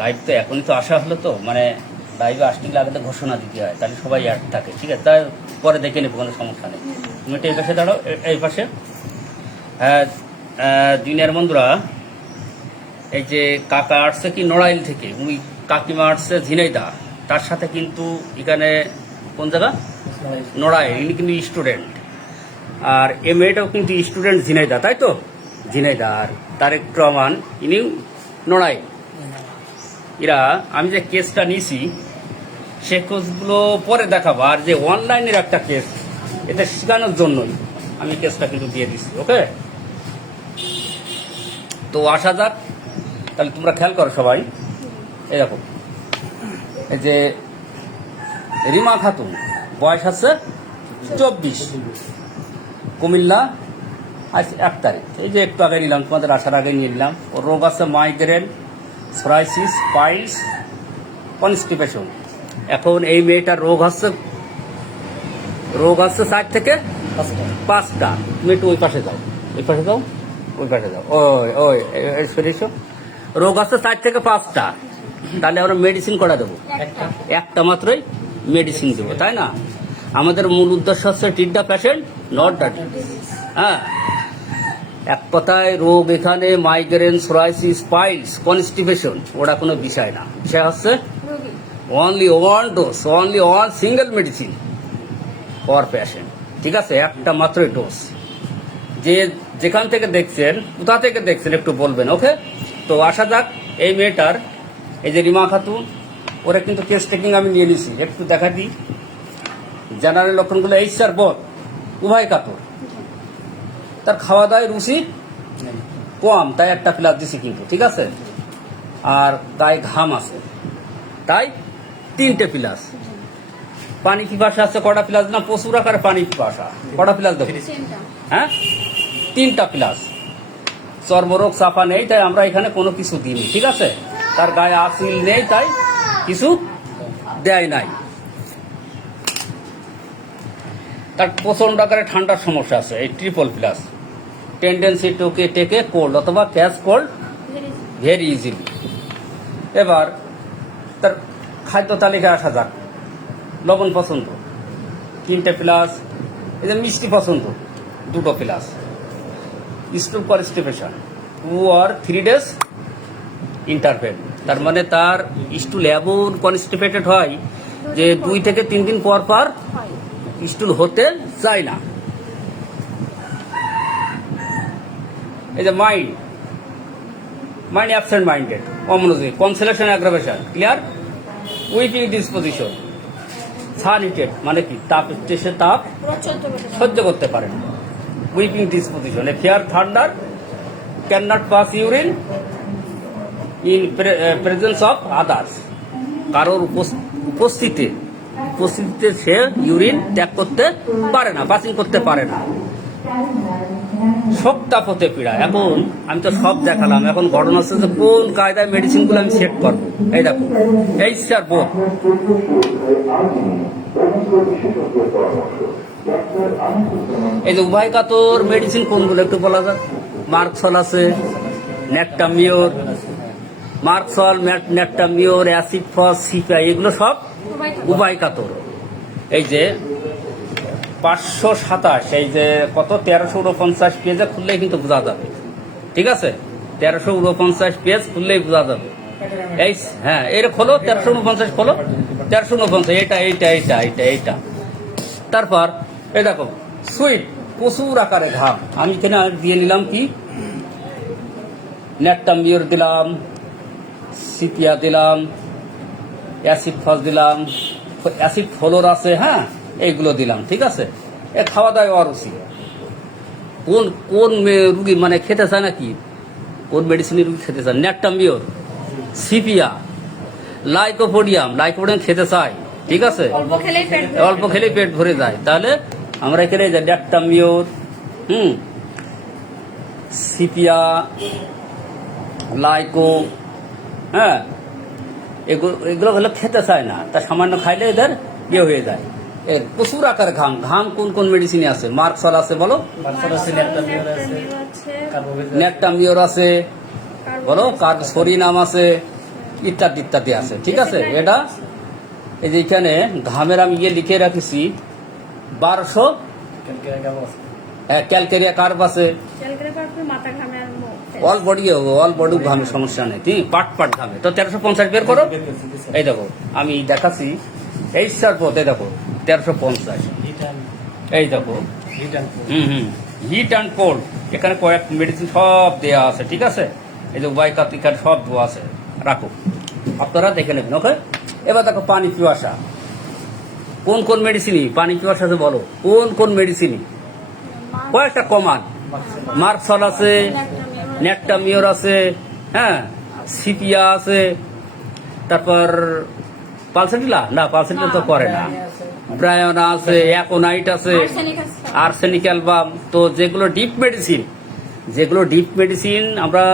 Live তো এখনই তো আসা হলো, তো মানে লাইভে আসতে গেলে আগে তো ঘোষণা দিতে হয়, তাহলে সবাই অ্যাড থাকে, ঠিক আছে? তাই পরে দেখে নেবো, কোনো সমস্যা নেই। তুমি একটু এই পাশে দাঁড়াও, এই পাশে। হ্যাঁ, দুনিয়ার বন্ধুরা, এই যে কাকা আসছে কি নড়াইল থেকে, ওই কাকিমা আসছে ঝিনাইদা, তার সাথে কিন্তু এখানে কোন জায়গা নড়াইল, ইনি কিন্তু স্টুডেন্ট, আর এ মেয়েটাও কিন্তু স্টুডেন্ট ঝিনাইদা, তাই তো? ঝিনাইদা। আর তারেক রহমান ইনি নড়াইল। এরা আমি যে কেসটা নিয়েছি সে কেসগুলো পরে দেখাবো, আর যে অনলাইনের একটা কেস, এটা শেখানোর জন্যই আমি কেসটা কিন্তু দিয়ে দিচ্ছি। ওকে, তো আসা যাক। তাহলে তোমরা খেয়াল করো সবাই, এরকম এই যে রিমা খাতুন, বয়স আছে 24, কুমিল্লা, আজ 1 তারিখ। এই যে একটু আগে নিলাম, তোমাদের আসার আগে নিয়ে নিলাম। ওর রোগ আছে মাইগ্রেন, সোরাইসিস, পাইলস, কনস্টিপেশন। এখন এই মেয়েটার রোগ আছে 4 থেকে 5টা। তুমি একটু ওই পাশে যাও, ওই পাশে যাও, ওই পাশে যাও, ওই ওই সরিয়েছো। রোগ আছে 4 থেকে 5টা, তাহলে আমরা মেডিসিন করা দেবো, একটা মাত্রই মেডিসিন দেবো, তাই না? আমাদের মূল উদ্দেশ্য হচ্ছে treat the patient, not the disease. হ্যাঁ, এক কথায় রোগ এখানে মাইগ্রেন, সোরাইসিস, পাইলস, কনস্টিপেশন, ওটা কোনো বিষয় না। বিষয় হচ্ছে only one dose, only one single medicine for patient, ঠিক আছে? একটা মাত্রই ডোজ। যে যেখান থেকে দেখছেন, কোথা থেকে দেখছেন একটু বলবেন, ওকে? তো আসা যাক এই মেয়েটার, এই যে রিমা খাতুন, ওরা কিন্তু কেস টেকিং আমি নিয়ে নিছি। একটু দেখা দিই জেনারেল লক্ষণগুলো। এইচআর বোধ, উভয় কাতর, তার খাওয়া দাওয়ায় রুচি কম, তাই একটা প্লাস দিছি কিন্তু, ঠিক আছে? আর গায়ে ঘাম আছে, তাই 3টে প্লাস। পানি পিপাসা আছে, কটা প্লাস না? প্রচুর আকারে পানি পিপাসা, কটা প্লাস দেবো? হ্যাঁ, 3টা প্লাস। চর্মরোগ চাপা নেই, তাই আমরা এখানে কোনো কিছু দিইনি, ঠিক আছে? তার গায়ে আসিল নেই, তাই কিছু দেয় নাই। তার প্রচন্ড আকারে ঠান্ডার সমস্যা আছে, এই 3++। টেন্ডেন্সি টু টেকে কোল্ড অথবা ক্যাচ কোল্ড ভেরি ইজিলি। এবার তার খাদ্য তালিকায় আসা যাক। লবণ পছন্দ, 3টে প্লাস। এই যে মিষ্টি পছন্দ, 2টো plus. Stool constipation 2 or 3 days interval, তার মানে তার স্টুল এমন কনস্টিপেটেড হয় যে 2 থেকে 3 দিন পর পর স্টুল হতে চায় না। এই যে মাইন্ড অ্যাবসেন্ট মাইন্ডেড, অমনোযোগী, কনসেলেশন অ্যাগ্রাভেশন, ক্লিয়ার, উইকিং ডিসপোজিশন, সানহিটেড মানে কি তাপ, স্টেশে তাপ সহ্য করতে পারে না, উইকিং disposition, a fear thunder, can not pass urine in presence of others, কারোর উপস্থিতিতে সে ইউরিন ত্যাগ করতে পারে না, পাসিং করতে পারে না। শোক তাপ হতে পীড়া। এখন আমি তো সব দেখালাম, এখন ঘটনা হচ্ছে যে কোন কায়দায় মেডিসিনগুলো আমি সেট করবো। এই দেখো, এই স্যার বোধ, এই যে উভয় কাতর মেডিসিন কোনগুলো একটু বলা যাক। মার্কসল আছে, ন্যাকটামিওর, মার্কসল, ন্যাকটামিওর, অ্যাসিড ফস, সিপা, এগুলো সব উভয় কাতর। এই যে 527, এই যে কত 1349 পেজে খুললেই কিন্তু বোঝা যাবে, ঠিক আছে? 1349 পেজ খুললেই বোঝা যাবে। এই হ্যাঁ, এর খোলো, 1349 খোলো, 1349, এইটা। তারপর এই দেখো সুইট, প্রচুর আকারে ঘাম। আমি এখানে দিয়ে নিলাম কি, ন্যাকটামিওর দিলাম, সিপিয়া দিলাম, অ্যাসিড ফস দিলাম, অ্যাসিড ফ্লোর আছে, হ্যাঁ, এইগুলো দিলাম, ঠিক আছে? এ খাওয়া দাওয়া অরুচি। কোন রুগী মানে খেতে চায় নাকি, কোন মেডিসিনের রুগী খেতে চায়? ন্যাকটামিওর, সিপিয়া, লাইকোপোডিয়াম খেতে চায়, ঠিক আছে? অল্প খেলেই পেট ভরে যায়। তাহলে আমরা এখানে ন্যাকটামিওর, সিপিয়া, লাইকো, হ্যাঁ, এগুলো হলে খেতে চায় না, তা সামান্য খাইলে এদের ইয়ে হয়ে যায়। এর প্রচুর আকার ঘাম কোন মেডিসিনে আছে? মার্কসল আছে, বলো। ন্যাকটামিওর আছে, বলো। কার্বসোরিনাম আছে, ইত্যাদি ইত্যাদি আছে, ঠিক আছে। এটা এই যে এখানে ঘামের আমি লিখে রাখছি 1200, ক্যালকেরিয়া কার্ভ আছে, অল বডি ঘামে সমস্যা নেই, ঠিক, পাট ঘামে। তো 1350 বের করো। এই দেখো আমি দেখাচ্ছি, এই পথে দেখো 1350, এই দেখো হিট অ্যান্ড কোল্ড, এখানে কয়েক মেডিসিন সব দেওয়া আছে, ঠিক আছে। এই যে উবাইকাত এখানে সব দেওয়া আছে, রাখো, আপনারা দেখে নেবেন। ওকে, এবার দেখো পানি পিপাসা, কোন কোন মেডিসিনই পানি পিপাসা আছে বলো, কোন কোন মেডিসিনই? কয়েকটা কমান, মার্কসল আছে, নেকটামিওর আছে, হ্যাঁ, সিপিয়া আছে, তারপর পালসেটিলা, না পালসেটিলা তো করে না, ব্রায়োনা আছে, অ্যাকোনাইট আছে, আর্সেনিক অ্যালবাম। তো যেগুলো ডিপ মেডিসিন আমরা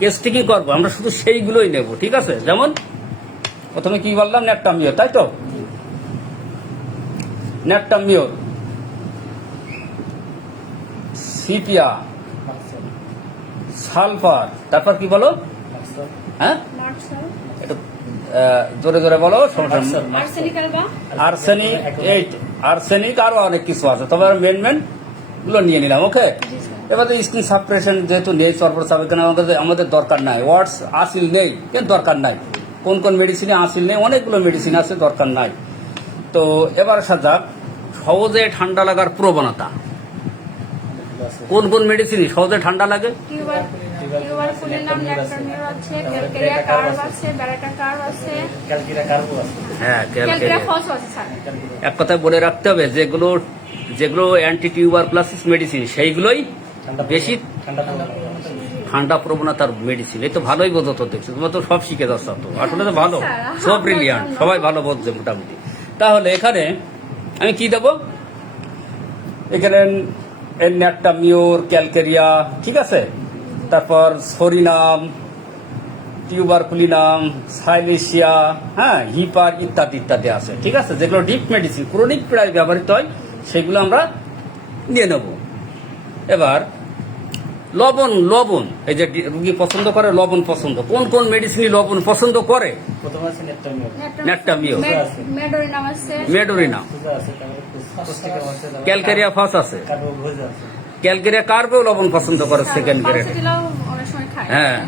টেস্টিংই করবো, আমরা শুধু সেইগুলোই নেব, ঠিক আছে। যেমন প্রথমে কি বললাম, নেকটামিওর, তাই তো, নেকটামিওর, সিপিয়া, সালফার, তারপর কি বলো, হ্যাঁ একটু জোরে জোরে বলো, আর্সেনিক, আরো অনেক কিছু আছে, তবে মেন গুলো নিয়ে নিলাম। ওকে, এবার স্কিন সাপ্রেশন যেহেতু নেই, আমাদের দরকার নাই, ওয়ার্ডস আসিল নেই, কেন দরকার নাই, কোন কোন মেডিসিনে আসিল নেই, অনেকগুলো মেডিসিন আছে, দরকার নাই। তো এবার সাজা সহজে ঠান্ডা লাগার প্রবণতা, কোন কোন মেডিসিন সহজে ঠান্ডা লাগে? হ্যাঁ, এক কথায় বলে রাখতে হবে, যেগুলো অ্যান্টি টিউবারকুলোসিস মেডিসিন সেইগুলোই বেশি ঠান্ডা প্রবণতার মেডিসিন। এই তো ভালোই বোঝো, তো দেখছো তোমরা তো সব শিখে যাচ্ছ, তো আসলে তো ভালো, সব ব্রিলিয়ান্ট, সবাই ভালো বোঝে মোটামুটি। তাহলে এখানে আমি কি দেবো, এখানে নেকটামিওর, ক্যালকেরিয়া, ঠিক আছে, তারপর সরিনাম, টিউবারকুলিনাম, সাইলেশিয়া, হ্যাঁ, হিপার ইত্যাদি ইত্যাদি আছে, ঠিক আছে। যেগুলো ডিপ মেডিসিন, ক্রনিক প্রায় ব্যবহৃত হয়, সেগুলো আমরা নিয়ে নেব। এবার লবণ, এই যে রুগী পছন্দ করে লবণ পছন্দ, কোন কোন মেডিসিন লবণ পছন্দ করে? নেকটামিওর, মেডোরিনাম, ক্যালকেরিয়া ফস আছে, ক্যালকেরিয়া কার্ভেও লবণ পছন্দ করে সেকেন্ড গ্রেড। হ্যাঁ,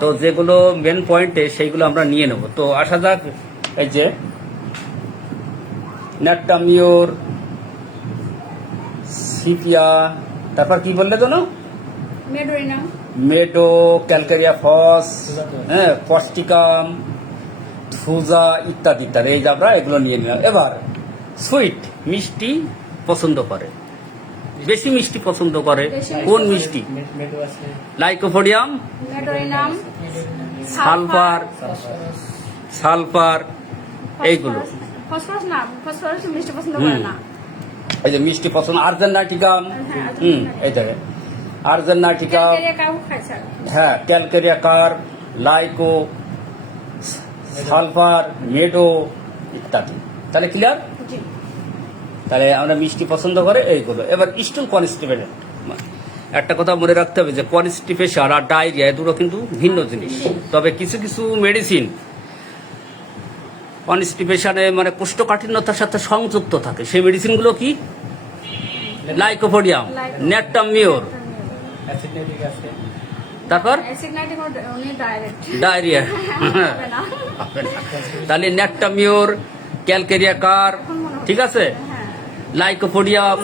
তো যেগুলো মেন পয়েন্টে সেইগুলো আমরা নিয়ে নেব। তো আসা যাক, এই যে নেকটামিওর, সিপিয়া, তারপর কি বললে তো, মেডো, ক্যালকেরিয়া ফস, হ্যাঁ, ফস্টিকাম, থুজা ইত্যাদি ইত্যাদি, এই যে আমরা এগুলো নিয়ে নিলাম। এবার সুইট, মিষ্টি পছন্দ করে, বেশি মিষ্টি পছন্দ করে কোন মিষ্টি? লাইকোপোডিয়াম, সালফার, এইগুলো। এই যে মিষ্টি পছন্দ, আর্জেন্টাইটিকাম, এই দেখেন আর্জেন্টাইটিকাম, হ্যাঁ, ক্যালকেরিয়া কার্ভ, লাইকো, সালফার, মেডো ইত্যাদি। তাহলে ক্লিয়ার? তাহলে আমরা মিষ্টি পছন্দ করে এইগুলো। এবার স্টুল কনস্টিপেশন, একটা কথা মনে রাখতে হবে যে কনস্টিপেশন আর ডায়রিয়া দুটো কিন্তু ভিন্ন জিনিস। তবে কিছু কিছু মেডিসিন কনস্টিপেশনে মানে কোষ্ঠকাঠিন্যতার সাথে সংযুক্ত থাকে, সেই মেডিসিনগুলো কি? লাইকোপোডিয়াম, নেকটামিওর, তারপর ডায়রিয়া। তাহলে নেকটামিওর, ক্যালকেরিয়া কার্ভ, ঠিক আছে, লাইকোপোডিয়াম,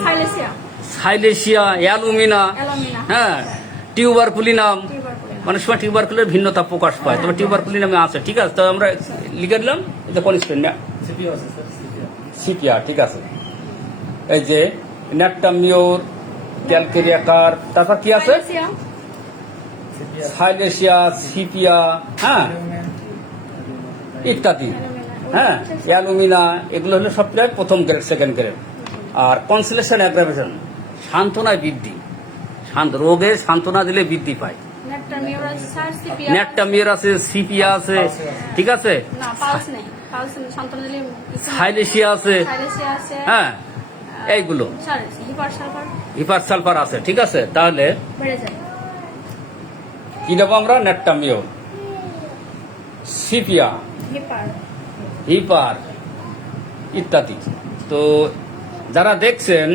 সাইলেশিয়া, অ্যালুমিনা, হ্যাঁ, টিউবারকুলিনাম, অনেক সময় টিউবারকুলের ভিন্নতা প্রকাশ পায়, তবে টিউবারকুলিনামে আছে, ঠিক আছে। তো আমরা লিখে দিলাম সিপিয়া, ঠিক আছে। এই যে নেকটামিওর, ক্যালকেরিয়া কার্ভ, তারপর কি আছে? সাইলেশিয়া, সিপিয়া, হ্যাঁ, ইত্যাদি, হ্যাঁ, অ্যালুমিনা, এগুলো হলো সব প্রায় প্রথম গ্রেড, সেকেন্ড গ্রেড। আর কনসোলেশন অ্যাগ্রাভেশন, সান্ত্বনায় বৃদ্ধি, রোগে সান্ত্বনা দিলে বৃদ্ধি পায়। নেকটামিওর আছে, সিপিয়া আছে, ঠিক আছে, সাইলেশিয়া আছে, হ্যাঁ, এইগুলো, হিপার সালফার আছে, ঠিক আছে। তাহলে কি দেবো আমরা? নেকটামিওর, সিপিয়া, হিপার, হিপার ইত্যাদি। তো যারা দেখছেন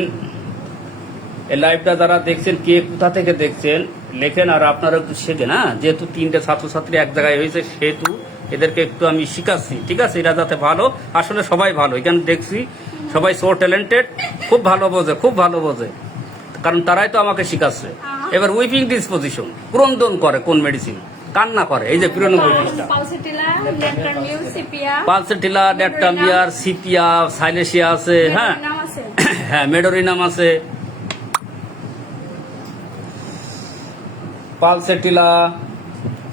এই লাইভটা, যারা দেখছেন, কে কোথা থেকে দেখছেন লেখেন, আর আপনারা একটু শেখেন। হ্যাঁ, যেহেতু 3টে ছাত্রছাত্রী এক জায়গায় হয়েছে, সেহেতু এদেরকে একটু আমি শিখাচ্ছি, ঠিক আছে? এরা যাতে ভালো, আসলে সবাই ভালো, এখানে দেখছি সবাই সো ট্যালেন্টেড, খুব ভালো বোঝে, খুব ভালো বোঝে, কারণ তারাই তো আমাকে শিখাচ্ছে। এবার উইপিং ডিসপোজিশন, ক্রন্দন করে কোন মেডিসিন, কান্না করে, এই যে 93 পৃষ্ঠা। Pulsatilla, natrum mur, sepia, pulsatilla, natrum mur, sepia, silicea আছে, হ্যাঁ নাম আছে। হ্যাঁ, মেডোরিনাম আছে, পালসেটিলা,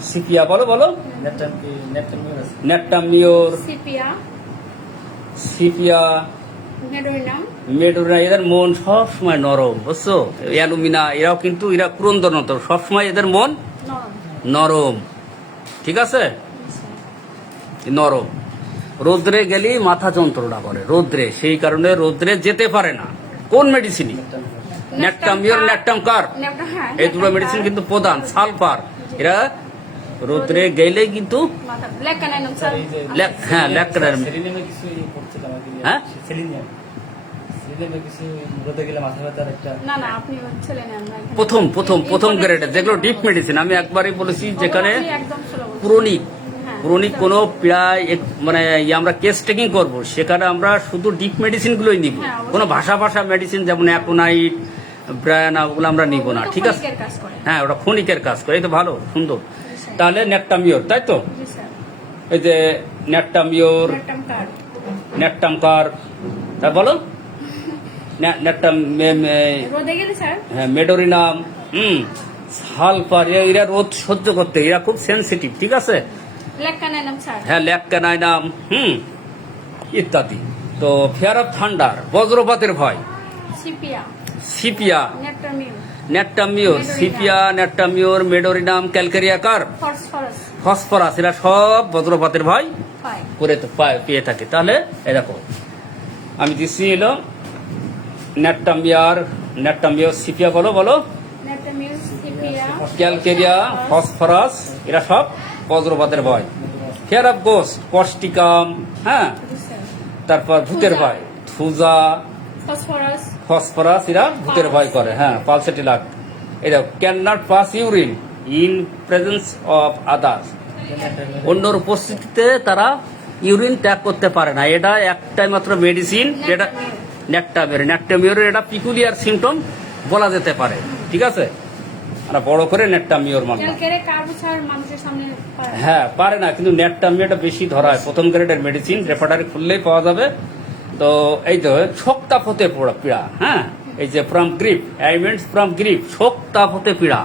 সিপিয়া, বলো বলো, নেট্টামিওর, সিপিয়া, সিপিয়া, মেডোরিনাম, মেডোরিনা। এদের মন সব সময় নরম, বুঝছো? অ্যালুমিনা, এরাও কিন্তু এরা ক্রন্দনত, সবসময় এদের মন নরম, নরম, ঠিক আছে? নরম। রোদ্রে গেলেই মাথা যন্ত্রণা করে, রোদ্রে, সেই কারণে রোদ্রে যেতে পারে না। কোন মেডিসিনই? নেট্টামিওর, নেট্টামকার, হ্যাঁ, এই দুটো মেডিসিন কিন্তু প্রধান। সালফার, এরা রোদ্রে গেলেই কিন্তু মাথা ব্ল্যাক ক্যানাইনাম স্যার। হ্যাঁ, ল্যাকটার, হ্যাঁ না না, আপনি ছেলে নেন না এখানে। প্রথম গ্রেডে যেগুলো ডিপ মেডিসিন, আমি একবারই বলেছি, যেখানে আপনি একদম slow বলছেন। ক্রনিক হ্যাঁ, ক্রনিক কোনো পীড়ায় মানে আমরা কেস টেকিং করবো, সেখানে আমরা শুধু ডিপ মেডিসিন গুলোই নিব। হ্যাঁ, অবশ্যই। কোনো ভাষা মেডিসিন যেমন অ্যাকোনাইট, ব্রায়ানা, ওগুলো আমরা নিব না, ঠিক আছে? ক্ষণিকের কাজ করে। হ্যাঁ, ওটা ক্ষণিকের কাজ করে, এই তো ভালো, সুন্দর। তাহলে নেট্টামিওর, তাই তো? জি স্যার। এই যে নেট্টামিওর, নেট্রাম কার্ড, নেট্টামকার, তা বলো, নেট্টাম, রোদে গেলে স্যার। হ্যাঁ, মেডোরিনাম, সালফার, এরা রোদ সহ্য করতে, এরা খুব সেনসিটিভ, ঠিক আছে? Lac caninum sir. হ্যাঁ, ল্যাকক্যানাইনাম, ইত্যাদি। তো ফেয়ার অফ থান্ডার, বজ্রপাতের ভয়, sepia, sepia, natrum mur, natrum mur, sepia, natrum mur, medorrhinum, calcarea carb, phosphorus, phosphorus, এরা সব বজ্রপাতের ভয় পায়। করে পেয়ে থাকে। তাহলে এই দেখো, আমি দিচ্ছি এলো নেট্টামিওর, সিপিয়া, বলো বলো, নেট্রামিউ, সিপিয়া, ক্যালকেরিয়া, ফসফরাস, এরা সব বজ্রপাতের ভয়। ফেয়ার অফ গোস্ট, কস্টিকাম, হ্যাঁ, জি স্যার। তারপর ভূতের ভয়, থুজা, ফসফরাস, ফসফরাস, এরা ভূতের ভয় করে। হ্যাঁ, পালসেটিলাক, এটা can not pass urine in presence of others, অন্যর উপস্থিতিতে ইউরিন ত্যাগ করতে পারে না। এটা একটাই মাত্র মেডিসিন, যেটা নেট্টামিওরের এটা পিকুলিয়ার সিমটম বলা যেতে পারে, ঠিক আছে? আমরা বড় করে নেট্টামিওর মানলাম। ক্যালকেরে কার্বো স্যার মানুষের সামনে পায় না। হ্যাঁ, পারে না, কিন্তু নেট্টামিওরটা বেশি ধরা হয়। প্রথম গ্রেডের মেডিসিন, রেপার্টারি খুললেই পাওয়া যাবে। তো এই তো শোকতাপ হতে পীড়া, হ্যাঁ, এই যে ফ্রম গ্রিপ, আইমেন্টস ফ্রম গ্রিপ, শোকতাপ হতে পীড়া।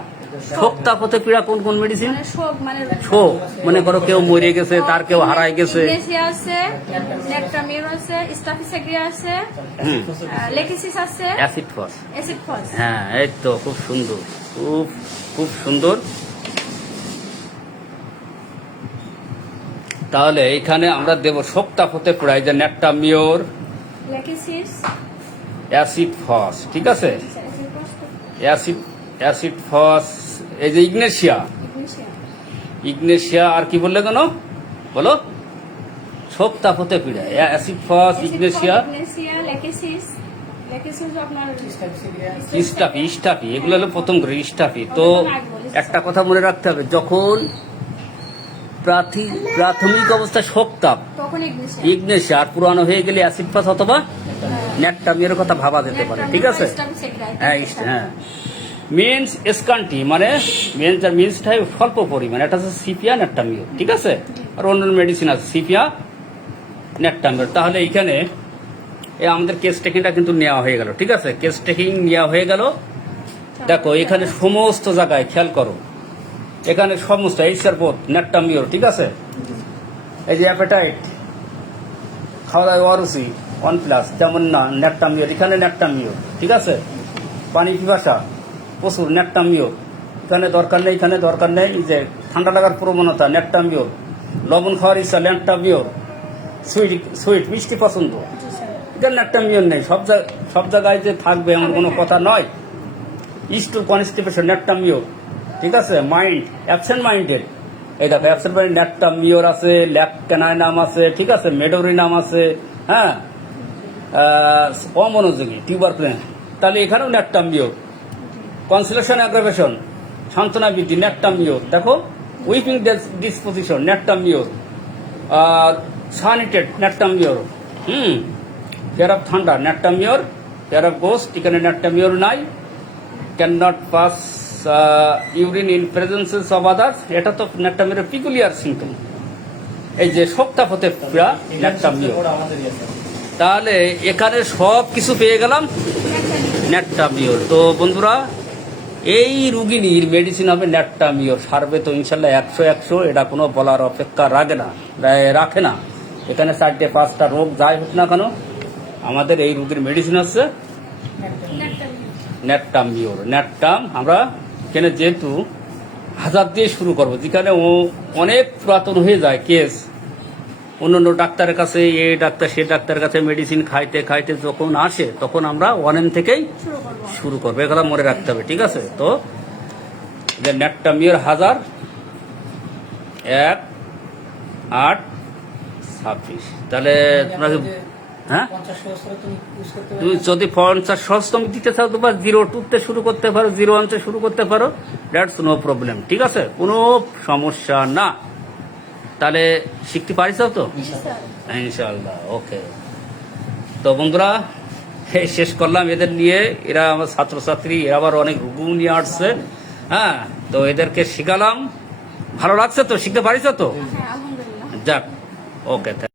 শোকতাপ হতে পীড়া কোন কোন মেডিসিন? মানে শোক, মানে শোক, মনে করো কেউ মরে গেছে, তার কেউ হারায় গেছে, ইগনেসিয়া আছে, নেট্রামিউ আছে, স্টাফিসেগ্রিয়া আছে, লেকিসিস আছে, অ্যাসিড ফস। অ্যাসিড ফস। হ্যাঁ, এই তো খুব সুন্দর, খুব খুব সুন্দর। তাহলে এইখানে আমরা দেব শোকতাপ হতে পীড়া, এই যে নেট্টামিওর, লেকিসিস, অ্যাসিড ফস, ঠিক আছে? অ্যাসিড ফস, এই যে ইগনেশিয়া, আর কি বললে কেন বলো? শোকতাপ হতে পীড়া, অ্যাসিড ফস, ইগনেশিয়া, লেকিসিস, লেকিসিস আপনার ইস্টাফি, এগুলো হলো প্রথম করে ইস্টাফি। তো একটা কথা মনে রাখতে হবে, যখন প্রাথমিক অবস্থায় শোকতাপ, তখন ইগনেসিয়া, ইগনেশিয়া, আর পুরানো হয়ে গেলে অ্যাসিড ফস অথবা নেট্টামিওর কথা ভাবা যেতে পারে, ঠিক আছে? হ্যাঁ, হ্যাঁ। মিন্স স্কান্টি, মানে মিন্স আর মিন্সটাই স্বল্প পরিমাণ, এটা হচ্ছে সিপিয়া, নেট্টামিওর, ঠিক আছে? আর অন্য মেডিসিন আছে সিপিয়া, নেট্টামিওর। তাহলে এইখানে আমাদের কেস টেকিংটা কিন্তু নেওয়া হয়ে গেল, ঠিক আছে? কেস টেকিং নেওয়া হয়ে গেল। দেখো এখানে সমস্ত জায়গায় খেয়াল করো, এখানে সমস্ত এইচআর বোধ, নেট্টামিওর, ঠিক আছে? এই যে অ্যাপেটাইট, খাওয়া দাওয়া, অরুচি, 1+, যেমন না, নেট্টামিওর, এখানে নেট্টামিওর, ঠিক আছে? পানি পিপাসা প্রচুর, নেট্টামিওর, এখানে দরকার নেই, এখানে দরকার নেই। যে ঠান্ডা লাগার প্রবণতা, নেট্টামিওর। লবণ খাওয়ার ইচ্ছা, নেট্টামিওর। সুইট মিষ্টি পছন্দ, এখানে নেট্টামিওর নেই। সব জায়গায় যে থাকবে এমন কোনো কথা নয়। স্টুল কনস্টিপেশন, নেট্টামিওর, ঠিক আছে? মাইন্ড, অ্যাবসেন্ট মাইন্ডেড, এই দেখো অ্যাবসেন্ট ন্যাটটা মিওর আছে, ল্যাপক্যানাইনাম আছে, ঠিক আছে, মেডোরিনাম আছে, হ্যাঁ, অমনোযোগী টিউবার প্লেন, তাহলে এখানেও ন্যাটটা মিওর। কনসিলেশন অ্যাগ্রাভেশন, সান্ত্বনা বৃদ্ধি, ন্যাটটা মিওর। দেখো weeping disposition, natrum mur. Sun heated, natrum mur. Fear of thunder, natrum mur. Fear of ghost, এখানে ন্যাটটা মিওর নাই। Can not pass urine in presences of others, এটা তো ন্যাটটা মিওরের পিকুলিয়ার সিমটম। এই যে সপ্তাহ হতে পুরা ন্যাটটা মিওর। তাহলে এখানে সব কিছু পেয়ে গেলাম ন্যাটটা মিওর। তো বন্ধুরা, এই রুগিনীর মেডিসিন হবে ন্যাটটা মিওর। সারবে তো ইনশাল্লাহ 100, এটা কোনো বলার অপেক্ষা রাখে না। এখানে 4-5টা রোগ যাই হোক না কেন, আমাদের এই রোগীর মেডিসিন হচ্ছে ন্যাটটাম মিওর। ন্যাটটাম আমরা এখানে যেহেতু 1000 দিয়ে শুরু করবো, যেখানে ও অনেক পুরাতন হয়ে যায় কেস, অন্য ডাক্তারের কাছে, এই ডাক্তার সে ডাক্তারের কাছে মেডিসিন খাইতে খাইতে যখন আসে, তখন আমরা 1M থেকেই শুরু করবো। এগুলো মনে রাখতে হবে, ঠিক আছে? তো ন্যাটটাম মিওর 1000, 1, 8, 26। তাহলে তোমরা হ্যাঁ, তুমি যদি 50 সহস্তম দিতে চাও তো 02 শুরু করতে পারো, 01 শুরু করতে পারো, দ্যাটস নো প্রবলেম, ঠিক আছে, কোনো সমস্যা না। তাহলে শিখতে পারিস তো ইনশাআল্লাহ। ওকে, তো বন্ধুরা শেষ করলাম এদের নিয়ে। এরা আমার ছাত্রছাত্রী, এরা আবার অনেক রুগী নিয়ে আসছে, হ্যাঁ, তো এদেরকে শিখালাম। ভালো লাগছে তো? শিখতে পারিস তো? হ্যাঁ, আলহামদুলিল্লাহ। যাক, ওকে, থ্যাংক